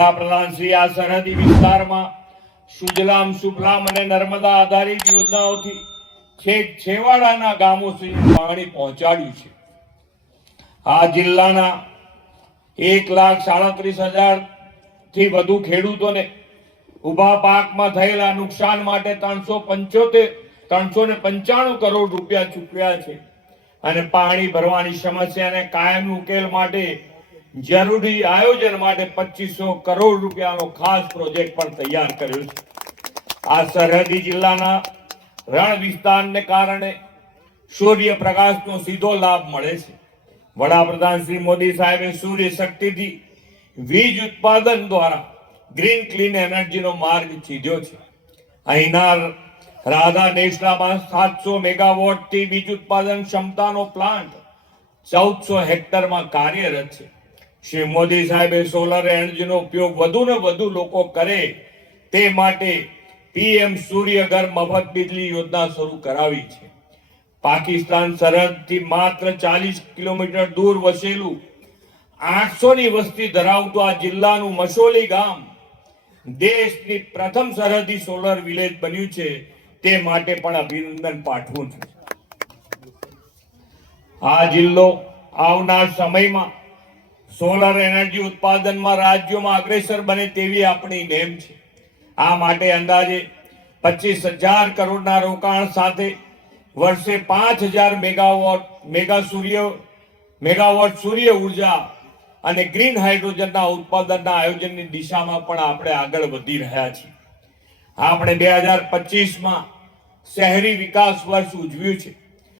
પ્રધાન શ્રી આ સરહદી વિસ્તારમાં સુજલામ સુફલામ અને નર્મદા આધારિત યોજનાઓથી છેક છેવાડાના ગામો સુધી પાણી પહોંચાડ્યું છે. આ જિલ્લાના 1,37,000 થી વધુ ખેડૂતોને ઉભા પાકમાં થયેલા નુકસાન માટે 395 કરોડ રૂપિયા ચૂકવ્યા છે અને પાણી ભરવાની સમસ્યાને કાયમી ઉકેલ માટે જરૂરી આયોજન માટે 2500 કરોડ રૂપિયાનો ખાસ પ્રોજેક્ટ પણ તૈયાર કર્યો છે. આ સરહદી જિલ્લાના રણ વિસ્તારને કારણે સૂર્યપ્રકાશનો સીધો લાભ મળે છે. વડાપ્રધાન શ્રી મોદી સાહેબે સૂર્ય શક્તિથી વીજ ઉત્પાદન દ્વારા ગ્રીન ક્લીન એનર્જીનો માર્ગ ચીધ્યો છે. અહીંના રાધા નેસડામાં 700 મેગાવોટથી વીજ ઉત્પાદન ક્ષમતાનો પ્લાન્ટ 1400 હેક્ટરમાં કાર્યરત છે. શ્રી મોદી સાહેબે સોલર એનર્જીનો ઉપયોગ વધુને વધુ લોકો કરે તે માટે પીએમ સૂર્યઘર મફત બિજલી યોજના શરૂ કરાવી છે. પાકિસ્તાન સરહદથી માત્ર 40 કિલોમીટર દૂર વસેલું 800 ની વસ્તી ધરાવતું આ જિલ્લાનું મસોલી ગામ દેશની પ્રથમ સરહદી સોલર વિલેજ બન્યું છે. તે માટે પણ અભિનંદન પાઠવું છું. આ જિલ્લો આવનાર સમયમાં સોલર એનર્જી ઉત્પાદનમાં રાજ્યોમાં અગ્રેસર બને તેવી આપણી નેમ છે. આ માટે અંદાજે 25,000 કરોડના રોકાણ સાથે વર્ષે 5,000 મેગાવોટ સૂર્ય ઉર્જા અને ગ્રીન હાઇડ્રોજનના ઉત્પાદનના આયોજનની દિશામાં પણ આપણે આગળ વધી રહ્યા છીએ. આપણે 2025માં શહેરી વિકાસ વર્ષ ઉજવ્યું છે.